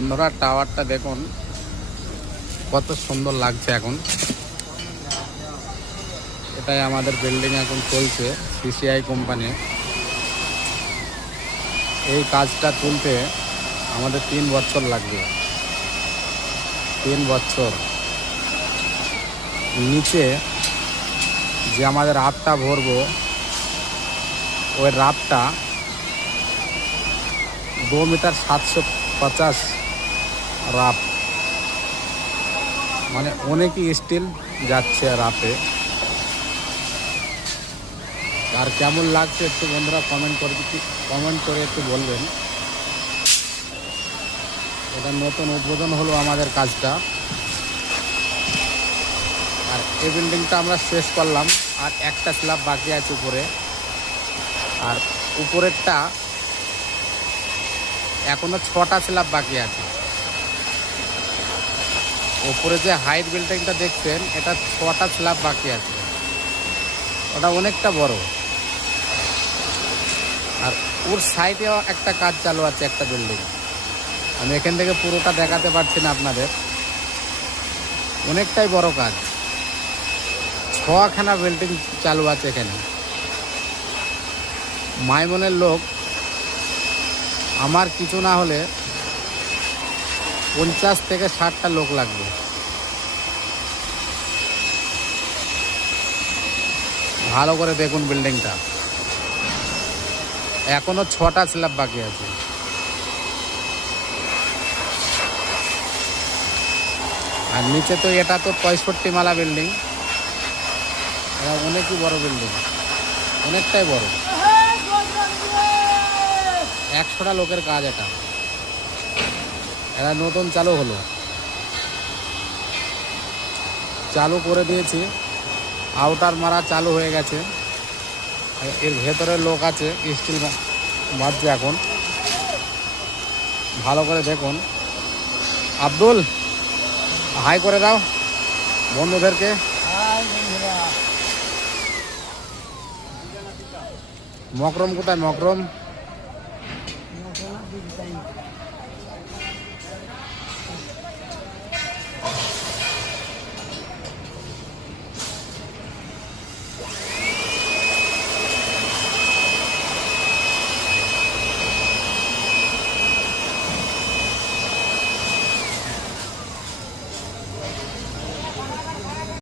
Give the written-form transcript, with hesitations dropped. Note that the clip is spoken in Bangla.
বন্ধুরা টাওয়ারটা দেখুন কত সুন্দর লাগছে। এখন এটাই আমাদের বিল্ডিং এখন চলছে সিসিআই কোম্পানি। এই কাজটা তুলতে আমাদের 3 বছর লাগবে। 3 বছর। নিচে যে আমাদের রাপটা ভরবো ওই রাপটা 2 মিটার 750 রাপ, মানে অনেকই স্টিল যাচ্ছে রাপে। আর কেমন লাগছে একটু বন্ধুরা কমেন্ট করে একটু বলবেন। এটা নতুন উদ্বোধন হলো আমাদের কাজটা। আর এই বিল্ডিংটা আমরা শেষ করলাম, আর একটা স্ল্যাব বাকি আছে উপরে। আর উপরেরটা এখনো 6টা স্ল্যাব বাকি আছে। উপরে যে হাইট বিল্ডিংটা দেখছেন এটা 6টা স্ল্যাব বাকি আছে। ওটা অনেকটা বড়। আর ওর সাইডেও একটা কাজ চালু আছে, একটা বিল্ডিং। আমি এখান থেকে পুরোটা দেখাতে পারছি না আপনাদের। অনেকটাই বড় কাজ, 6খানা বিল্ডিং চালু আছে এখানে। মাইমনের লোক আমার কিছু না হলে 50 থেকে 60টা লোক লাগবে। ভালো করে দেখুন বিল্ডিংটা, এখনো 6টা স্ল্যাব বাকি আছে। আর নিচে তো এটা তো 65 মালা বিল্ডিং। এটা অনেকই বড় বিল্ডিং, অনেকটাই বড়। 100টা লোকের কাজ এটা। এটা নতুন চালু হলো, চালু করে দিয়েছি। আউটার মারা চালু হয়ে গেছে। এর ভেতরে লোক আছে, স্টিল বাঁধছে এখন। ভালো করে দেখুন। আব্দুল, হাই করে দাও বন্ধুদেরকে। মকরম কোথায়? মকরম